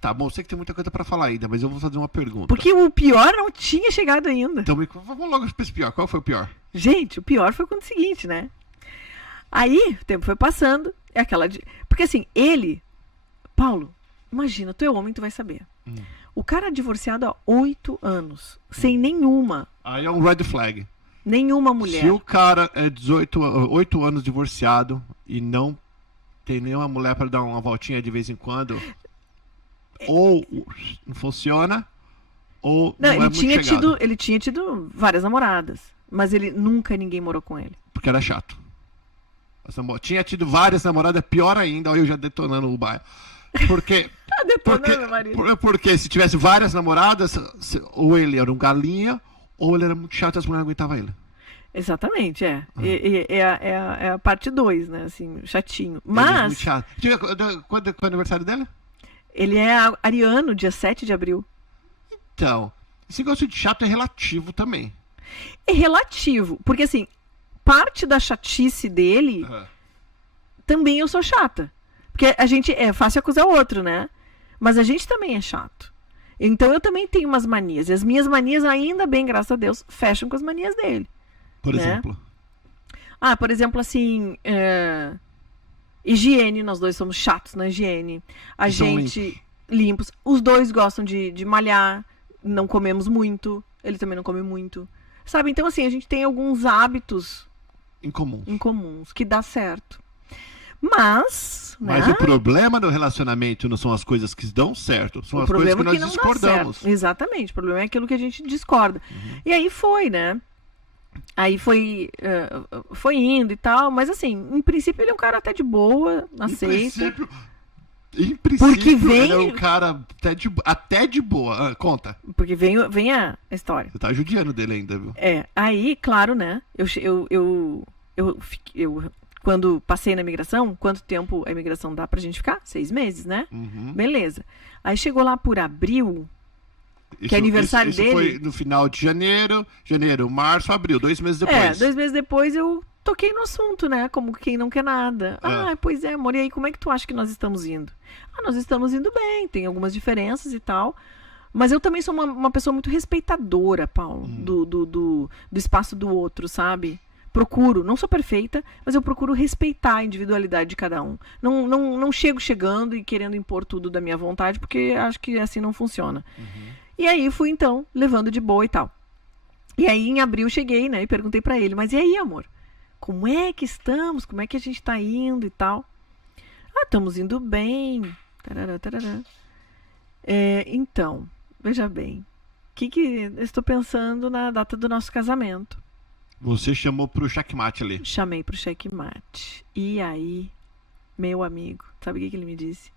Tá bom, eu sei que tem muita coisa pra falar ainda, mas eu vou fazer uma pergunta. Porque o pior não tinha chegado ainda. Então, vamos logo pra esse pior. Qual foi o pior? Gente, o pior foi o seguinte, né? Aí, o tempo foi passando, porque assim, Paulo, imagina, tu é homem, tu vai saber. O cara é divorciado há 8 anos, sem nenhuma. Aí é um red flag. Nenhuma mulher. Se o cara é 8 anos divorciado e não tem nenhuma mulher pra dar uma voltinha de vez em quando, ou não funciona, ou não é muito chegado. Ele tinha tido várias namoradas, mas ninguém morou com ele. Porque era chato. Tinha tido várias namoradas, pior ainda, olha eu já detonando o bairro. Porque, tá detonando, marido. Porque se tivesse várias namoradas, ou ele era um galinha, ou ele era muito chato e as mulheres não aguentavam ele. Exatamente, é. É a parte 2, né? Assim, chatinho. Ele é Mas. muito chato. Quando é o aniversário dele? Ele é ariano, dia 7 de abril. Então, esse negócio de chato é relativo também. É relativo, porque assim, parte da chatice dele, também eu sou chata. Porque a gente é fácil acusar o outro, né? Mas a gente também é chato. Então eu também tenho umas manias. E as minhas manias, ainda bem, graças a Deus, fecham com as manias dele. Por exemplo? Por exemplo, assim, higiene, nós dois somos chatos na higiene. A gente, limpos. Os dois gostam de malhar, não comemos muito, ele também não come muito. Sabe, então assim, a gente tem alguns hábitos incomuns que dá certo. Mas o problema do relacionamento não são as coisas que dão certo, são as coisas que nós discordamos. Exatamente, o problema é aquilo que a gente discorda. E aí foi, né? Aí foi indo e tal, mas assim, em princípio ele é um cara até de boa, aceita. Em princípio ele é um cara até de boa. Conta. Porque vem a história. Você tá judiando dele ainda, viu? Aí, claro, né? Eu quando passei na imigração, quanto tempo a imigração dá pra gente ficar? 6 meses, né? Beleza. Aí chegou lá por abril, que é aniversário dele. Foi no final de janeiro, março, abril, 2 meses depois. 2 meses depois eu toquei no assunto, né? Como quem não quer nada. Pois é, amor, e aí como é que tu acha que nós estamos indo? Nós estamos indo bem, tem algumas diferenças e tal. Mas eu também sou uma pessoa muito respeitadora, Paulo, do espaço do outro, sabe? Procuro, não sou perfeita, mas eu procuro respeitar a individualidade de cada um. Não chego chegando e querendo impor tudo da minha vontade, porque acho que assim não funciona. E aí fui, então, levando de boa e tal. E aí, em abril, cheguei, né, e perguntei pra ele, mas e aí, amor? Como é que estamos? Como é que a gente tá indo e tal? Estamos indo bem. Tarará, tarará. Então, veja bem. Eu estou pensando na data do nosso casamento. Você chamou pro checkmate ali. Chamei pro checkmate. E aí, meu amigo, sabe o que ele me disse?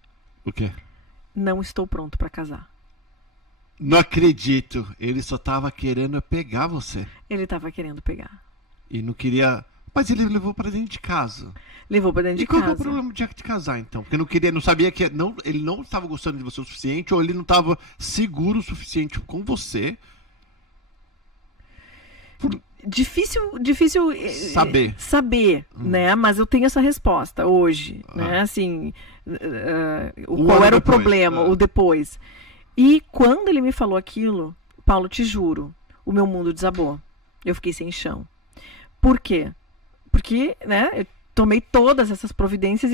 O quê? Não estou pronto pra casar. Não acredito. Ele só tava querendo pegar você. Ele tava querendo pegar. E não queria... Mas ele levou pra dentro de casa. Levou pra dentro de casa. E qual é o problema de casar, então? Porque não sabia que... ele não estava gostando de você o suficiente, ou ele não estava seguro o suficiente com você. Difícil saber, né? Mas eu tenho essa resposta hoje, né? Assim, qual era o problema, o depois. E quando ele me falou aquilo, Paulo, te juro, o meu mundo desabou. Eu fiquei sem chão. Por quê? Porque, né, eu tomei todas essas providências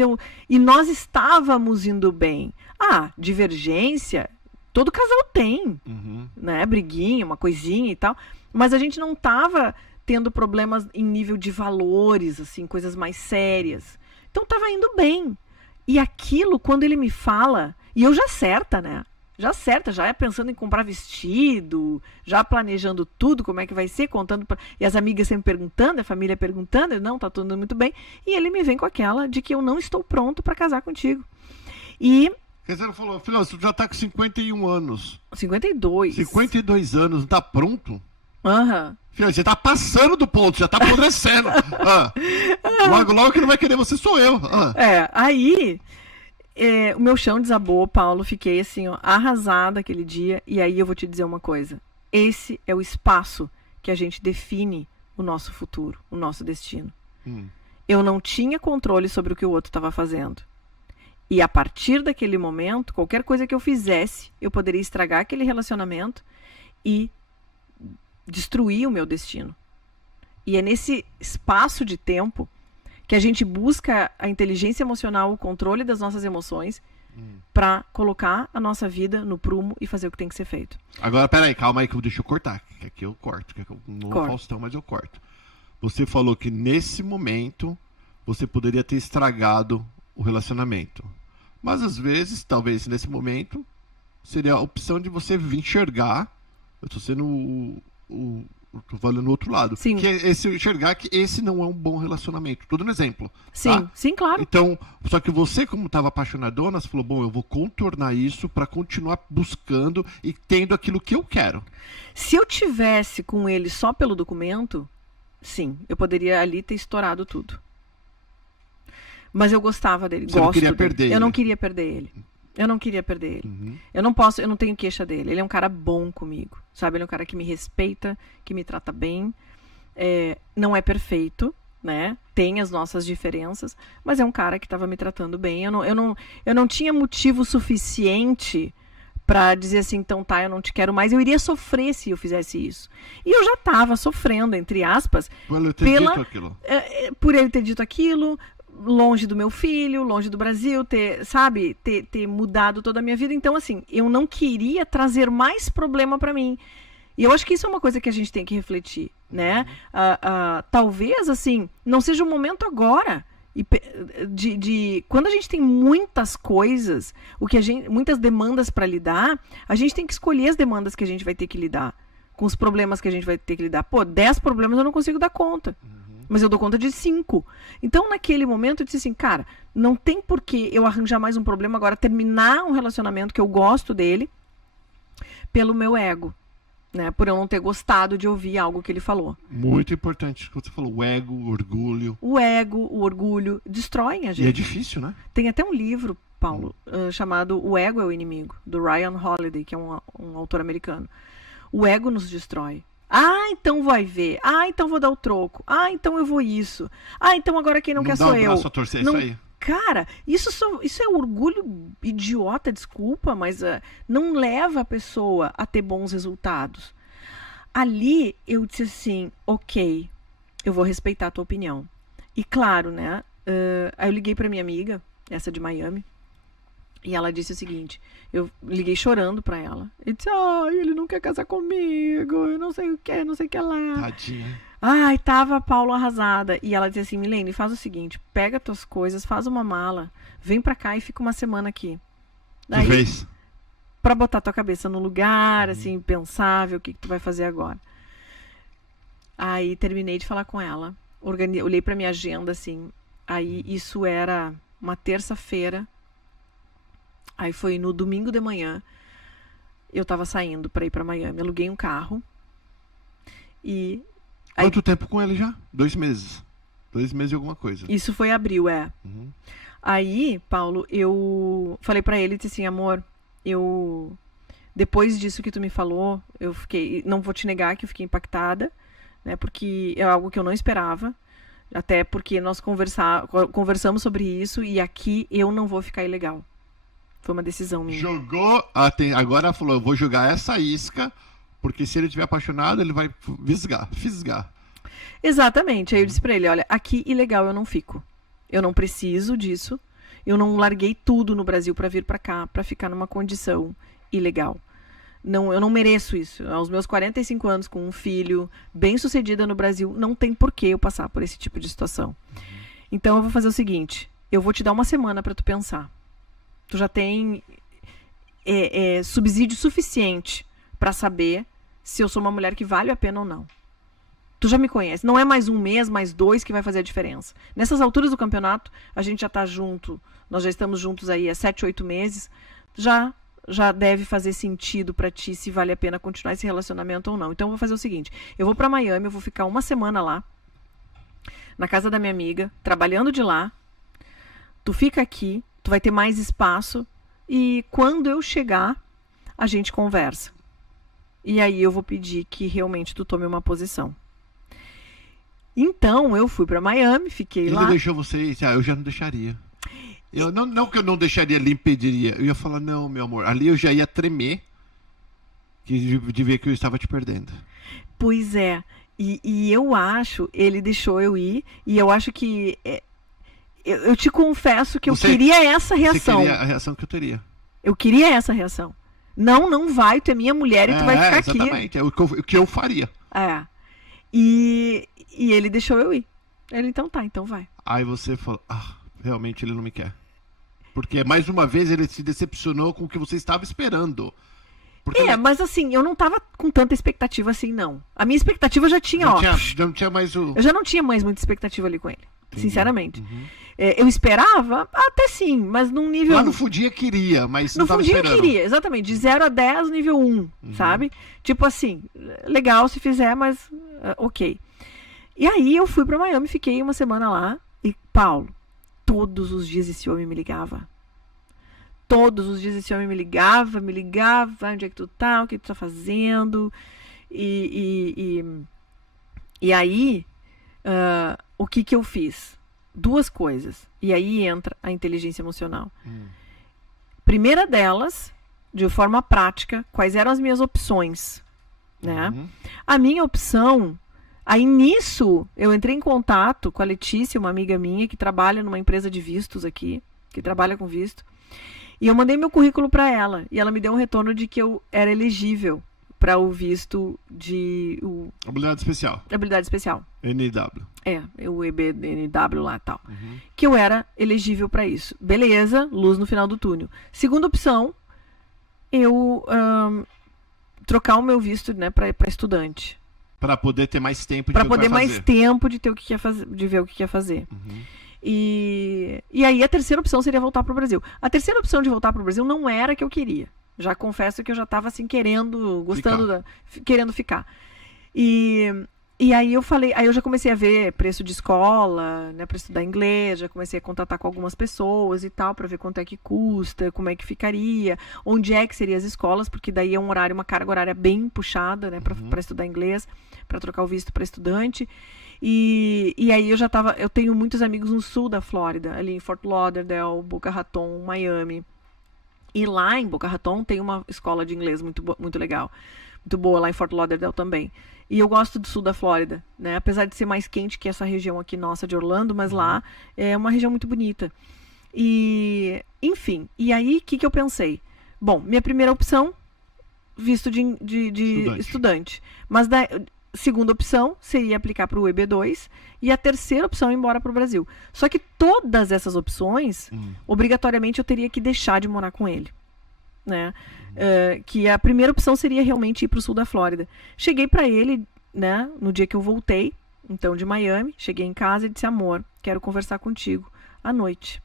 e nós estávamos indo bem. Divergência, todo casal tem, né? Briguinha, uma coisinha e tal. Mas a gente não estava tendo problemas em nível de valores, assim, coisas mais sérias. Então estava indo bem. E aquilo, quando ele me fala, e eu já certa, né? Já pensando em comprar vestido, já planejando tudo, como é que vai ser, contando e as amigas sempre perguntando, a família perguntando, não, tá tudo indo muito bem. E ele me vem com aquela de que eu não estou pronto para casar contigo. E... Quer dizer, ele falou, filho, você já tá com 51 anos. 52. 52 anos, não tá pronto? Filho, você tá passando do ponto, já tá apodrecendo. Logo que não vai querer você sou eu. Aí... o meu chão desabou, Paulo, fiquei assim, arrasada aquele dia, e aí eu vou te dizer uma coisa, esse é o espaço que a gente define o nosso futuro, o nosso destino. Eu não tinha controle sobre o que o outro estava fazendo. E a partir daquele momento, qualquer coisa que eu fizesse, eu poderia estragar aquele relacionamento e destruir o meu destino. E é nesse espaço de tempo que a gente busca a inteligência emocional, o controle das nossas emoções, para colocar a nossa vida no prumo e fazer o que tem que ser feito. Agora, peraí, calma aí que deixa eu cortar. Que aqui eu corto. Que eu não vou Faustão, mas eu corto. Você falou que nesse momento você poderia ter estragado o relacionamento. Mas às vezes, talvez nesse momento, seria a opção de você enxergar. Eu estou sendo tô falando no outro lado. Sim. Que é enxergar que esse não é um bom relacionamento. Tô dando exemplo. Sim, tá? sim, claro. Então, só que você, como estava apaixonadona, você falou, bom, eu vou contornar isso para continuar buscando e tendo aquilo que eu quero. Se eu tivesse com ele só pelo documento, sim, eu poderia ali ter estourado tudo. Mas eu gostava dele, Você não queria perder ele. Eu não queria perder ele. Eu não queria perder ele. Uhum. Eu não tenho queixa dele. Ele é um cara bom comigo, sabe? Ele é um cara que me respeita, que me trata bem. Não é perfeito, né? Tem as nossas diferenças, mas é um cara que estava me tratando bem. Eu não tinha motivo suficiente para dizer assim, então tá, eu não te quero mais. Eu iria sofrer se eu fizesse isso. E eu já estava sofrendo, entre aspas, por ele ter dito aquilo. Por ele ter dito aquilo, longe do meu filho, longe do Brasil, ter mudado toda a minha vida. Então, assim, eu não queria trazer mais problema para mim. E eu acho que isso é uma coisa que a gente tem que refletir, né? Talvez, assim, não seja o momento agora quando a gente tem muitas coisas, muitas demandas para lidar, a gente tem que escolher as demandas que a gente vai ter que lidar, com os problemas que a gente vai ter que lidar. 10 problemas eu não consigo dar conta. Mas eu dou conta de 5. Então, naquele momento, eu disse assim, cara, não tem por que eu arranjar mais um problema agora, terminar um relacionamento que eu gosto dele, pelo meu ego, né? Por eu não ter gostado de ouvir algo que ele falou. Muito importante o que você falou, o ego, o orgulho. O ego, o orgulho, destroem a gente. E é difícil, né? Tem até um livro, Paulo, chamado O Ego é o Inimigo, do Ryan Holiday, que é um autor americano. O ego nos destrói. Então vai ver. Então vou dar o troco. Então eu vou isso. Então agora quem não quer sou eu. A torcer, não, isso aí. Cara, isso é orgulho idiota, desculpa, mas não leva a pessoa a ter bons resultados. Ali eu disse assim, ok, eu vou respeitar a tua opinião. E claro, né? Aí eu liguei pra minha amiga, essa de Miami, e ela disse o seguinte, eu liguei chorando pra ela. E disse, ele não quer casar comigo, eu não sei o que lá. Tadinha. Tava a Paula arrasada. E ela disse assim, Milene, faz o seguinte, pega tuas coisas, faz uma mala, vem pra cá e fica uma semana aqui. De vez. Pra botar tua cabeça no lugar, assim, pensar, ver o que tu vai fazer agora. Aí terminei de falar com ela, olhei pra minha agenda, assim, aí isso era uma terça-feira. Aí foi no domingo de manhã, eu tava saindo pra ir pra Miami. Aluguei um carro. E... Quanto tempo com ele já? 2 meses. 2 meses e alguma coisa. Isso foi abril, Uhum. Aí, Paulo, eu falei pra ele, disse assim, amor, depois disso que tu me falou, eu fiquei, não vou te negar que eu fiquei impactada, né, porque é algo que eu não esperava. Até porque nós conversamos sobre isso e aqui eu não vou ficar ilegal. Foi uma decisão minha. Jogou, agora ela falou, eu vou jogar essa isca, porque se ele estiver apaixonado, ele vai fisgar. Exatamente. Aí eu disse pra ele, olha, aqui ilegal eu não fico. Eu não preciso disso. Eu não larguei tudo no Brasil pra vir pra cá, pra ficar numa condição ilegal. Não, eu não mereço isso. Aos meus 45 anos, com um filho, bem-sucedida no Brasil, não tem por que eu passar por esse tipo de situação. Então eu vou fazer o seguinte, eu vou te dar uma semana pra tu pensar. Tu já tem subsídio suficiente para saber se eu sou uma mulher que vale a pena ou não. Tu já me conhece. Não é mais 1 mês, mais 2 que vai fazer a diferença. Nessas alturas do campeonato, a gente já tá junto. Nós já estamos juntos aí há 7, 8 meses. Já deve fazer sentido para ti se vale a pena continuar esse relacionamento ou não. Então eu vou fazer o seguinte. Eu vou para Miami, eu vou ficar 1 semana lá. Na casa da minha amiga, trabalhando de lá. Tu fica aqui. Tu vai ter mais espaço e quando eu chegar, a gente conversa. E aí eu vou pedir que realmente tu tome uma posição. Então, eu fui para Miami, fiquei lá. Ele deixou você ir? Eu já não deixaria. Não que eu não deixaria, ele impediria. Eu ia falar, não, meu amor. Ali eu já ia tremer de ver que eu estava te perdendo. Pois é. E eu acho, ele deixou eu ir, e eu acho que... Eu te confesso que eu queria essa reação. Você queria a reação que eu teria. Eu queria essa reação. Não vai, tu é minha mulher e tu vai ficar aqui. Exatamente, é o que eu faria. É. E ele deixou eu ir. Ele, então tá, então vai. Aí você falou, realmente ele não me quer. Porque, mais uma vez, ele se decepcionou com o que você estava esperando. Mas assim, eu não tava com tanta expectativa assim, não. A minha expectativa já tinha, não tinha mais o... Eu já não tinha mais muita expectativa ali com ele, sinceramente. Eu esperava, até sim, mas num nível... Lá no Fundinha queria, mas não estava esperando. No Fundinha queria, exatamente, de 0 a 10, nível 1, sabe? Tipo assim, legal se fizer, mas ok. E aí eu fui pra Miami, fiquei uma semana lá, e Paulo, todos os dias esse homem me ligava. Todos os dias esse homem me ligava, onde é que tu tá, o que tu tá fazendo, e aí, o que eu fiz? 2 coisas, e aí entra a inteligência emocional. Primeira delas, de forma prática, quais eram as minhas opções, né? A minha opção, aí nisso, eu entrei em contato com a Letícia, uma amiga minha, que trabalha numa empresa de vistos aqui, que trabalha com visto, e eu mandei meu currículo para ela, e ela me deu um retorno de que eu era elegível para o visto de... Habilidade especial. Habilidade especial. NW. O EBNW lá e tal. Que eu era elegível para isso. Beleza, luz no final do túnel. Segunda opção, eu trocar o meu visto, né, para estudante. Para poder ter mais tempo de ver o que vai fazer. Para poder mais tempo de ter o que ia fazer, de ver o que ia fazer. E aí a terceira opção seria voltar para o Brasil. A terceira opção de voltar para o Brasil não era a que eu queria. Já confesso que eu já estava assim querendo ficar. E aí eu falei, aí eu já comecei a ver preço de escola, né, para estudar inglês, já comecei a contatar com algumas pessoas e tal, para ver quanto é que custa, como é que ficaria, onde é que seriam as escolas, porque daí é uma carga horária bem puxada, né, para estudar inglês, para trocar o visto para estudante. E aí eu tenho muitos amigos no sul da Flórida, ali em Fort Lauderdale, Boca Raton, Miami. E lá em Boca Raton tem uma escola de inglês muito legal. Muito boa lá em Fort Lauderdale também. E eu gosto do sul da Flórida, né? Apesar de ser mais quente que essa região aqui nossa de Orlando, mas lá é uma região muito bonita. E, enfim, e aí o que eu pensei? Bom, minha primeira opção, visto de estudante. Mas segunda opção seria aplicar para o EB2 e a terceira opção ir embora para o Brasil. Só que todas essas opções, obrigatoriamente eu teria que deixar de morar com ele, né? Que a primeira opção seria realmente ir para o sul da Flórida. Cheguei para ele, né, no dia que eu voltei, então de Miami, cheguei em casa e disse, amor, quero conversar contigo à noite.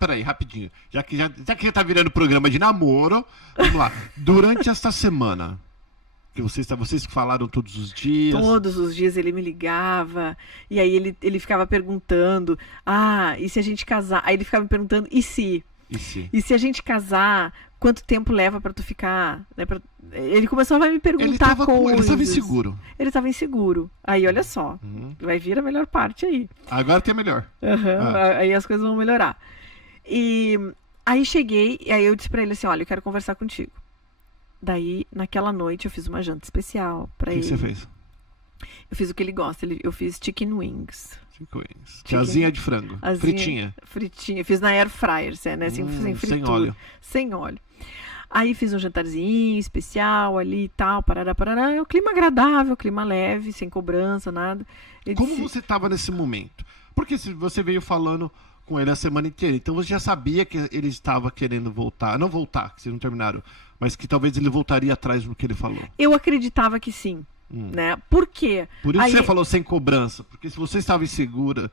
Peraí, rapidinho. Já que já tá virando programa de namoro, vamos lá. Durante esta semana... Que vocês falaram todos os dias. Todos os dias ele me ligava. E aí ele ficava perguntando. E se a gente casar? Aí ele ficava me perguntando, e se? E se a gente casar, quanto tempo leva pra tu ficar? Né, ele começou a me perguntar coisas. Ele estava inseguro. Ele estava inseguro. Aí, olha só. Vai vir a melhor parte aí. Agora tem a melhor. Aí as coisas vão melhorar. E aí cheguei, e aí eu disse pra ele assim, olha, eu quero conversar contigo. Daí, naquela noite, eu fiz uma janta especial pra ele. O que você fez? Eu fiz o que ele gosta. Eu fiz chicken wings. Asinha de frango. Fritinha. Fritinha. Fiz na air fryer, né? Sem fritura. Sem óleo. Sem óleo. Aí fiz um jantarzinho especial ali e tal, parará. O clima agradável, clima leve, sem cobrança, nada. Como você estava nesse momento? Porque você veio falando com ele a semana inteira, então você já sabia que ele estava querendo voltar. Não voltar, que vocês não terminaram. Mas que talvez ele voltaria atrás do que ele falou. Eu acreditava que sim, né? Por quê? Por isso você falou sem cobrança, porque se você estava insegura...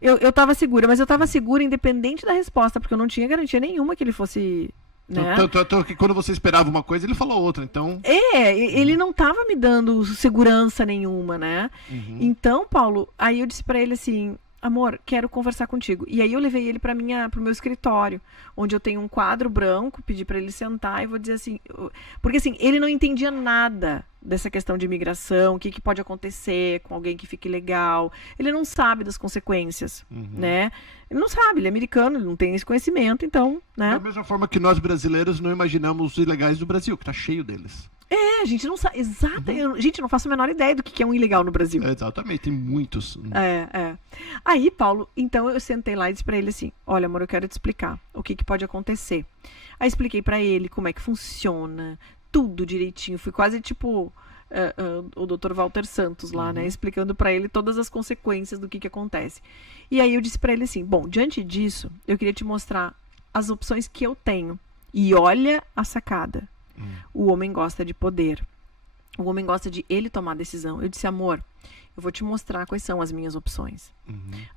Eu estava segura, mas eu estava segura independente da resposta, porque eu não tinha garantia nenhuma que ele fosse... Né? Tanto que quando você esperava uma coisa, ele falou outra, então... Ele não estava me dando segurança nenhuma, né? Então, Paulo, aí eu disse pra ele assim, amor, quero conversar contigo. E aí eu levei ele pro meu escritório, onde eu tenho um quadro branco, pedi para ele sentar e vou dizer assim, porque assim, ele não entendia nada dessa questão de imigração, o que pode acontecer com alguém que fique ilegal. Ele não sabe das consequências, né? Ele não sabe, ele é americano, ele não tem esse conhecimento, então, né? Da mesma forma que nós brasileiros não imaginamos os ilegais do Brasil, que tá cheio deles. A gente não sabe, exato, gente, não faço a menor ideia do que é um ilegal no Brasil. Exatamente, tem muitos. Aí, Paulo, então eu sentei lá e disse pra ele assim, olha, amor, eu quero te explicar o que pode acontecer. Aí expliquei pra ele como é que funciona, tudo direitinho, fui quase tipo o Dr. Walter Santos lá, né, explicando pra ele todas as consequências do que acontece. E aí eu disse pra ele assim, bom, diante disso, eu queria te mostrar as opções que eu tenho. E olha a sacada. O homem gosta de poder. O homem gosta de ele tomar decisão. Eu disse, amor, eu vou te mostrar quais são as minhas opções.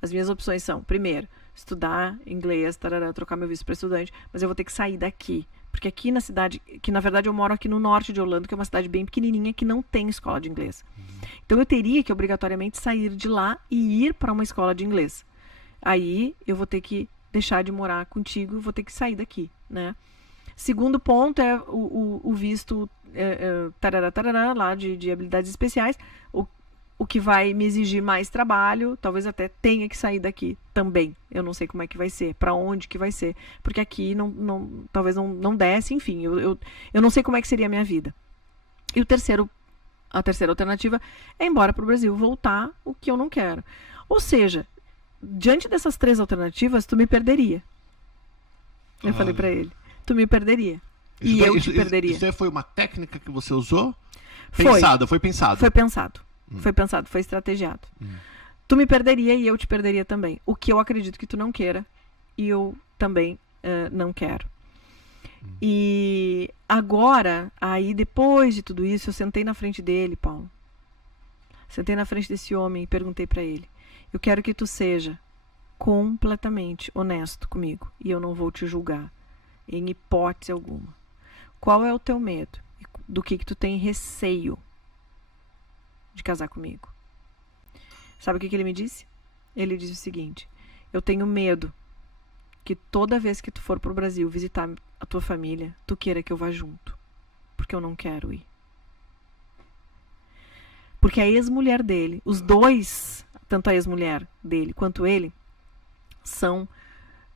As minhas opções são, primeiro, estudar inglês, trocar meu visto para estudante, mas eu vou ter que sair daqui. Porque aqui na cidade, que na verdade eu moro aqui no norte de Orlando, que é uma cidade bem pequenininha, que não tem escola de inglês. Então eu teria que obrigatoriamente sair de lá e ir para uma escola de inglês. Aí eu vou ter que deixar de morar contigo, vou ter que sair daqui, né? Segundo ponto é o visto lá de habilidades especiais, o que vai me exigir mais trabalho, talvez até tenha que sair daqui também. Eu não sei como é que vai ser, para onde que vai ser, porque aqui talvez não desce, enfim, eu não sei como é que seria a minha vida. E a terceira alternativa é ir embora para o Brasil, voltar, o que eu não quero. Ou seja, diante dessas 3 alternativas, tu me perderia. Eu falei para ele. Tu me perderia. E eu te perderia. Isso foi uma técnica que você usou? Foi pensado. Foi pensado, foi estrategiado. Tu me perderia e eu te perderia também. O que eu acredito que tu não queira e eu também não quero. E agora, aí depois de tudo isso, eu sentei na frente dele, Paulo. Sentei na frente desse homem e perguntei pra ele, eu quero que tu seja completamente honesto comigo e eu não vou te julgar. Em hipótese alguma. Qual é o teu medo? Do que tu tem receio de casar comigo? Sabe o que ele me disse? Ele disse o seguinte, eu tenho medo que toda vez que tu for pro Brasil visitar a tua família, tu queira que eu vá junto. Porque eu não quero ir. Porque a ex-mulher dele, os dois, tanto a ex-mulher dele quanto ele, são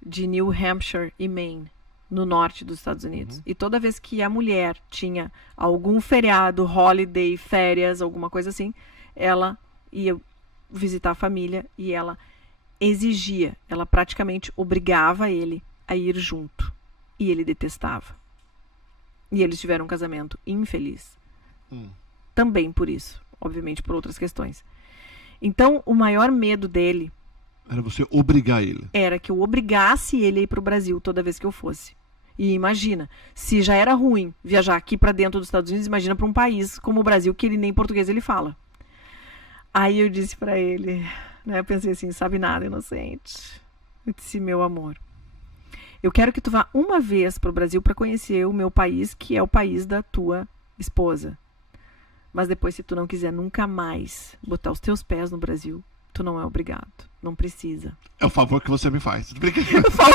de New Hampshire e Maine, no norte dos Estados Unidos. E toda vez que a mulher tinha algum feriado, holiday, férias, alguma coisa assim, ela ia visitar a família e ela exigia, ela praticamente obrigava ele a ir junto. E ele detestava. E eles tiveram um casamento infeliz. Também por isso, obviamente por outras questões. Então, o maior medo dele era você obrigar ele. Era que eu obrigasse ele a ir para o Brasil toda vez que eu fosse. E imagina, se já era ruim viajar aqui para dentro dos Estados Unidos, imagina para um país como o Brasil, que ele nem português ele fala. Aí eu disse para ele, né, eu pensei assim, sabe nada, inocente. Eu disse, meu amor, eu quero que tu vá uma vez para o Brasil para conhecer o meu país, que é o país da tua esposa. Mas depois, se tu não quiser nunca mais botar os teus pés no Brasil, tu não é obrigado. Não precisa. É o favor que você me faz. Paulo,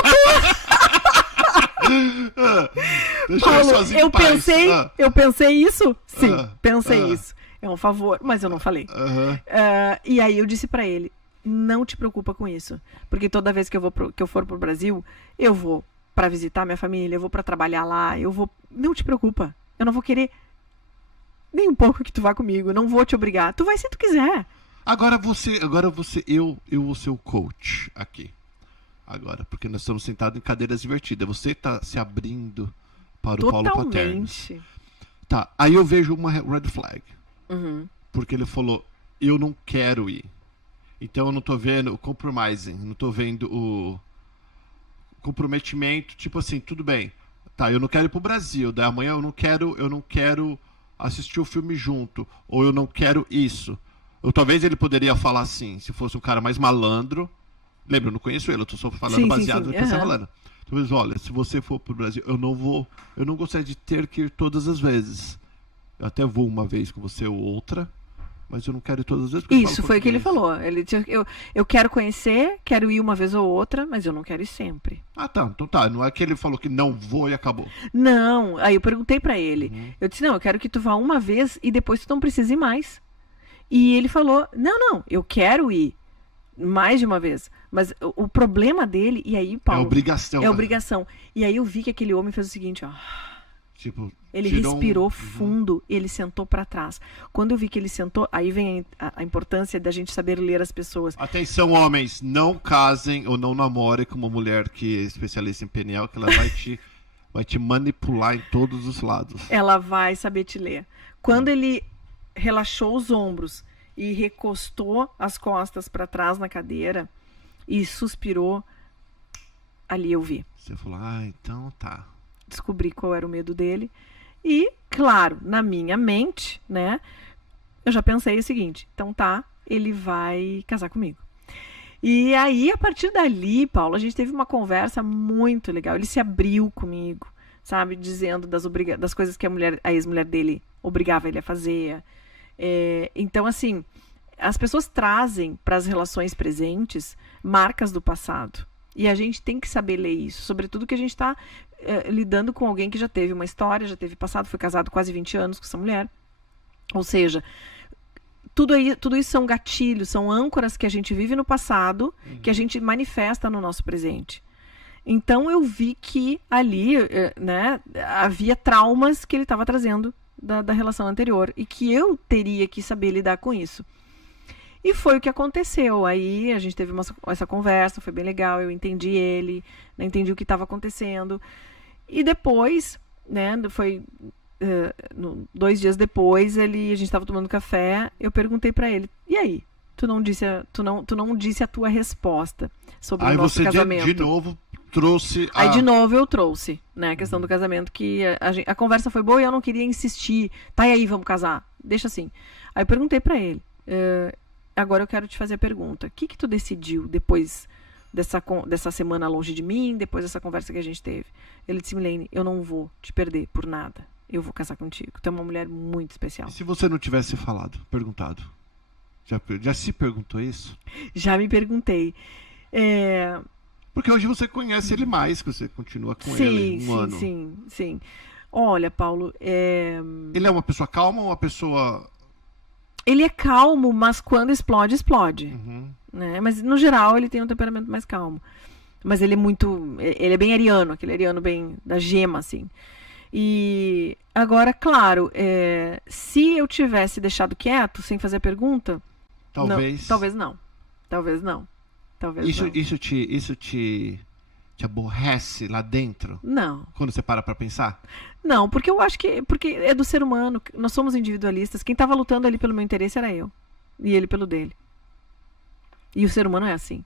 eu pensei isso? Sim, pensei isso. É um favor, mas eu não falei. E aí eu disse pra ele, não te preocupa com isso. Porque toda vez que eu for pro Brasil, eu vou pra visitar minha família, eu vou pra trabalhar lá, eu vou... Não te preocupa. Eu não vou querer nem um pouco que tu vá comigo. Não vou te obrigar. Tu vai se tu quiser. Agora eu vou ser o coach aqui. Agora, porque nós estamos sentados em cadeiras invertidas. Você está se abrindo para o Paulo Paternos. Tá, aí eu vejo uma red flag. Porque ele falou, eu não quero ir. Então eu não tô vendo o compromising, não tô vendo o comprometimento, tipo assim, tudo bem. Tá, eu não quero ir pro Brasil, daí amanhã eu não quero assistir o filme junto, ou eu não quero isso. Ou talvez ele poderia falar assim, se fosse um cara mais malandro. Lembra, eu não conheço ele, eu tô só falando baseado no que você tá falando. Talvez, olha, se você for pro Brasil, eu não gostaria de ter que ir todas as vezes. Eu até vou uma vez com você ou outra, mas eu não quero ir todas as vezes. Porque Isso foi o que ele falou. Ele disse, eu quero conhecer, quero ir uma vez ou outra, mas eu não quero ir sempre. Ah, tá. Então tá. Não é que ele falou que não vou e acabou. Não. Aí eu perguntei pra ele. Eu disse, não, eu quero que tu vá uma vez e depois tu não precise ir mais. E ele falou, não, eu quero ir mais de uma vez. Mas o problema dele, e aí, Paulo... É obrigação. É obrigação. E aí eu vi que aquele homem fez o seguinte, ó... Tipo, ele respirou fundo e ele sentou para trás. Quando eu vi que ele sentou, aí vem a importância da gente saber ler as pessoas. Atenção, homens, não casem ou não namorem com uma mulher que é especialista em PNL, que ela vai te manipular em todos os lados. Ela vai saber te ler. Quando ele relaxou os ombros e recostou as costas para trás na cadeira e suspirou, ali eu vi. Você falou, então tá. Descobri qual era o medo dele. E, claro, na minha mente, né, eu já pensei o seguinte, então tá, ele vai casar comigo. E aí, a partir dali, Paulo, a gente teve uma conversa muito legal. Ele se abriu comigo, sabe, dizendo das coisas que a ex-mulher dele obrigava ele a fazer. Então, assim, as pessoas trazem para as relações presentes marcas do passado. E a gente tem que saber ler isso, sobretudo que a gente está lidando com alguém que já teve uma história, já teve passado, foi casado quase 20 anos com essa mulher. Ou seja, tudo isso são gatilhos, são âncoras que a gente vive no passado, que a gente manifesta no nosso presente. Então eu vi que ali, né, havia traumas que ele estava trazendo da relação anterior e que eu teria que saber lidar com isso. E foi o que aconteceu. Aí a gente teve essa conversa, foi bem legal, eu entendi ele, né, entendi o que estava acontecendo. E depois, né, foi 2 dias depois, a gente estava tomando café, eu perguntei para ele, e aí? Tu não disse a tua resposta sobre o nosso casamento. Aí você de novo trouxe Aí de novo eu trouxe, né, a questão do casamento, que a conversa foi boa e eu não queria insistir. Tá, e aí, vamos casar? Deixa assim. Aí eu perguntei para ele, agora eu quero te fazer a pergunta. O que tu decidiu depois dessa semana longe de mim, depois dessa conversa que a gente teve? Ele disse, Milene, eu não vou te perder por nada. Eu vou casar contigo. Tu é uma mulher muito especial. E se você não tivesse perguntado? Já se perguntou isso? Já me perguntei. Porque hoje você conhece ele mais, que você continua com ele um ano. Sim. Olha, Paulo... Ele é uma pessoa calma ou uma pessoa... Ele é calmo, mas quando explode, explode. Né? Mas, no geral, ele tem um temperamento mais calmo. Mas ele é bem ariano, aquele ariano bem da gema, assim. E agora, claro, se eu tivesse deixado quieto, sem fazer pergunta... Talvez não. Isso te aborrece lá dentro? Não. Quando você para pensar? Não, porque eu acho que é do ser humano. Nós somos individualistas. Quem estava lutando ali pelo meu interesse era eu. E ele pelo dele. E o ser humano é assim.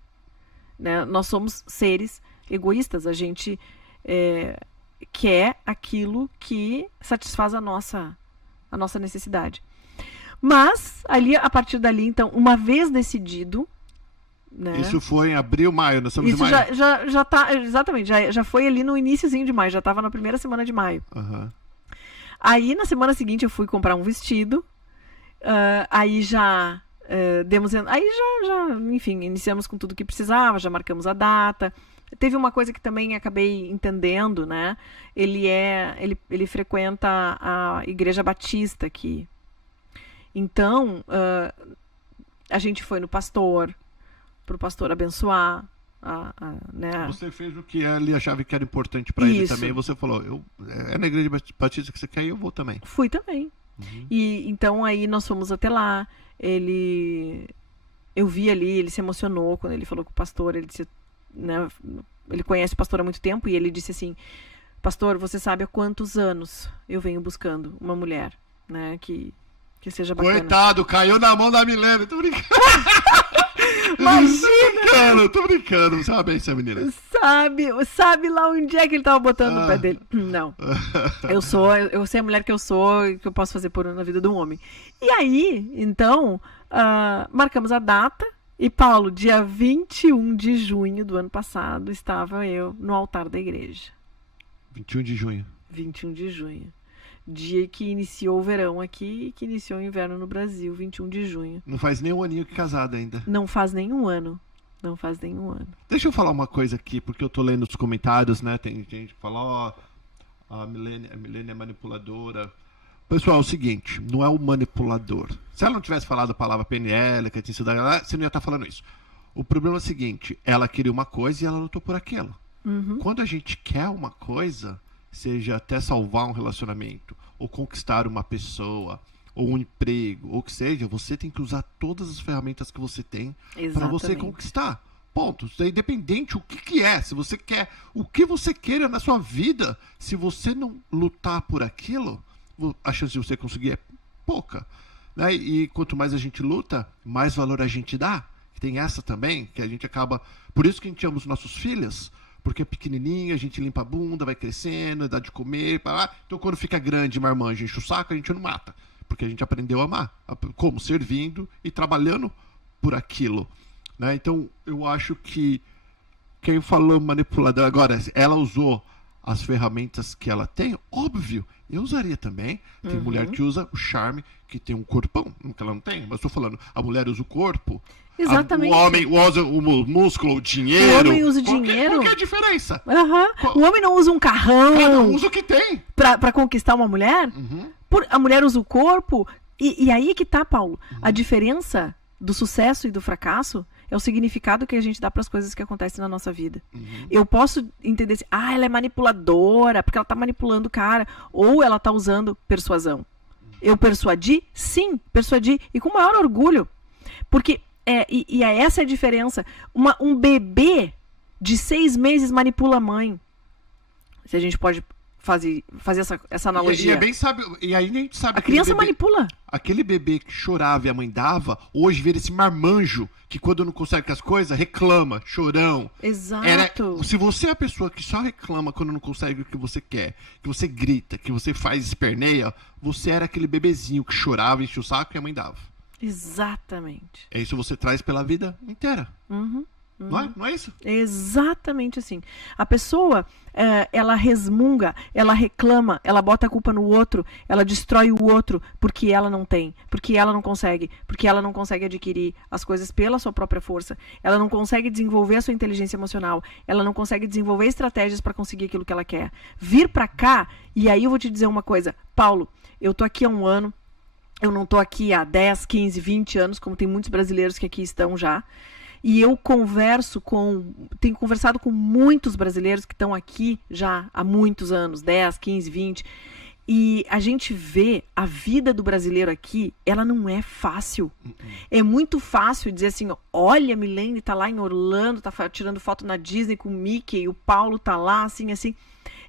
Né? Nós somos seres egoístas. A gente quer aquilo que satisfaz a nossa necessidade. Mas, a partir dali, então, uma vez decidido... Né? Isso foi em abril, maio, nós estamos Isso de maio. já tá, exatamente, já foi ali no iniciozinho de maio, já estava na primeira semana de maio. Aí na semana seguinte eu fui comprar um vestido, aí já enfim, iniciamos com tudo que precisava, já marcamos a data. Teve uma coisa que também acabei entendendo, né? Ele frequenta a Igreja Batista aqui. Então, a gente foi no pastor, para o pastor abençoar. Né? Você fez o que ele achava que era importante para ele também. Você falou, é na Igreja Batista que você quer ir, eu vou também. Fui também. E então aí nós fomos até lá. Eu vi ali, ele se emocionou quando ele falou com o pastor. Ele disse, né, ele conhece o pastor há muito tempo e ele disse assim, pastor, você sabe há quantos anos eu venho buscando uma mulher, né, que seja bacana. Coitado, caiu na mão da Milene, tô brincando. Imagina! Tô brincando, sabe essa menina? Sabe lá onde é que ele tava botando o pé dele. Não. Eu sei a mulher que eu sou e que eu posso fazer na vida de um homem. E aí, então, marcamos a data e, Paulo, dia 21 de junho do ano passado, estava eu no altar da igreja. 21 de junho. 21 de junho. dia que iniciou o verão aqui e que iniciou o inverno no Brasil, 21 de junho. Não faz nem um aninho que casada ainda. Não faz nenhum ano. Não faz nenhum ano. Deixa eu falar uma coisa aqui, porque eu tô lendo os comentários, né? Tem gente que fala, ó, a Milene é manipuladora. Pessoal, é o seguinte, não é o manipulador. Se ela não tivesse falado a palavra PNL, que tinha sido, você não ia estar falando isso. O problema é o seguinte, ela queria uma coisa e ela lutou por aquilo. Quando a gente quer uma coisa, seja até salvar um relacionamento, ou conquistar uma pessoa, ou um emprego, ou o que seja, você tem que usar todas as ferramentas que você tem para você conquistar. Ponto. Isso é independente o que é. Se você quer o que você queira na sua vida, se você não lutar por aquilo, a chance de você conseguir é pouca. Né? E quanto mais a gente luta, mais valor a gente dá. Tem essa também, que a gente acaba... Por isso que a gente ama os nossos filhos, porque é pequenininho, a gente limpa a bunda, vai crescendo, dá de comer, para lá. Então quando fica grande, marmanjo, enche o saco, a gente não mata. Porque a gente aprendeu a amar. Como? Servindo e trabalhando por aquilo. Né? Então eu acho que quem falou manipulador... Agora, ela usou as ferramentas que ela tem, óbvio, eu usaria também. Tem mulher que usa o charme, que tem um corpão, que ela não tem. Mas estou falando, a mulher usa o corpo... Exatamente. O homem usa o músculo, o dinheiro. O homem usa o dinheiro. Qual que é a diferença? O homem não usa um carrão. Cada um usa o que tem. Pra conquistar uma mulher. A mulher usa o corpo. E aí que tá, Paulo. A diferença do sucesso e do fracasso é o significado que a gente dá para as coisas que acontecem na nossa vida. Eu posso entender assim, ela é manipuladora, porque ela tá manipulando o cara. Ou ela tá usando persuasão. Eu persuadi? Sim, persuadi. E com o maior orgulho. Porque... essa é a diferença. Um bebê de 6 meses manipula a mãe. Se a gente pode fazer essa analogia. E é bem e aí a gente sabe. A criança manipula. Aquele bebê que chorava e a mãe dava, hoje vira esse marmanjo que quando não consegue com as coisas, reclama, chorão. Exato. Se você é a pessoa que só reclama quando não consegue o que você quer, que você grita, que você faz esperneia, você era aquele bebezinho que chorava, enchia o saco e a mãe dava. Exatamente. É isso que você traz pela vida inteira. Não é isso? Exatamente assim. A pessoa, ela resmunga, ela reclama, ela bota a culpa no outro, ela destrói o outro porque ela não tem, porque ela não consegue adquirir as coisas pela sua própria força, ela não consegue desenvolver a sua inteligência emocional, ela não consegue desenvolver estratégias para conseguir aquilo que ela quer. Vir para cá, e aí eu vou te dizer uma coisa, Paulo, eu tô aqui há 1 ano, eu não estou aqui há 10, 15, 20 anos, como tem muitos brasileiros que aqui estão já. E eu tenho conversado com muitos brasileiros que estão aqui já há muitos anos, 10, 15, 20. E a gente vê a vida do brasileiro aqui, ela não é fácil. É muito fácil dizer assim, olha, a Milene tá lá em Orlando, tá tirando foto na Disney com o Mickey, o Paulo tá lá, assim.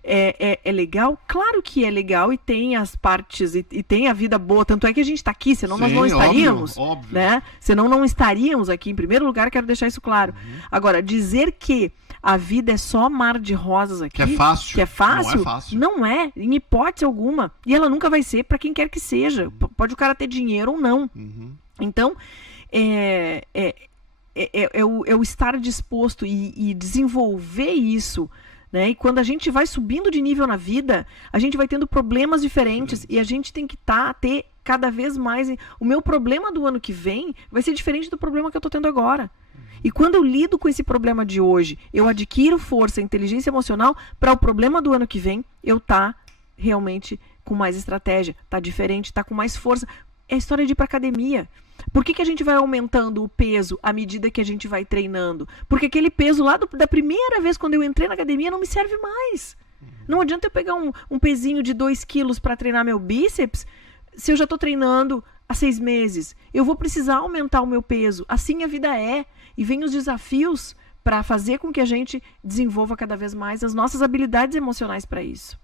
É legal? Claro que é legal e tem as partes e tem a vida boa, tanto é que a gente está aqui, senão nós não estaríamos, óbvio. Né? Senão não estaríamos aqui, em primeiro lugar, quero deixar isso claro. Agora, dizer que a vida é só mar de rosas aqui, que é fácil, não é fácil, não é, em hipótese alguma, e ela nunca vai ser para quem quer que seja, pode o cara ter dinheiro ou não. Então, é o estar disposto e desenvolver isso. Né? E quando a gente vai subindo de nível na vida, a gente vai tendo problemas diferentes e a gente tem que ter cada vez mais... O meu problema do ano que vem vai ser diferente do problema que eu estou tendo agora. E quando eu lido com esse problema de hoje, eu adquiro força, inteligência emocional para o problema do ano que vem, eu realmente com mais estratégia, diferente, com mais força. É a história de ir para academia. Por que a gente vai aumentando o peso à medida que a gente vai treinando? Porque aquele peso lá da primeira vez quando eu entrei na academia não me serve mais. Não adianta eu pegar um pezinho de 2 quilos para treinar meu bíceps se eu já estou treinando há 6 meses. Eu vou precisar aumentar o meu peso. Assim a vida é. E vem os desafios para fazer com que a gente desenvolva cada vez mais as nossas habilidades emocionais para isso.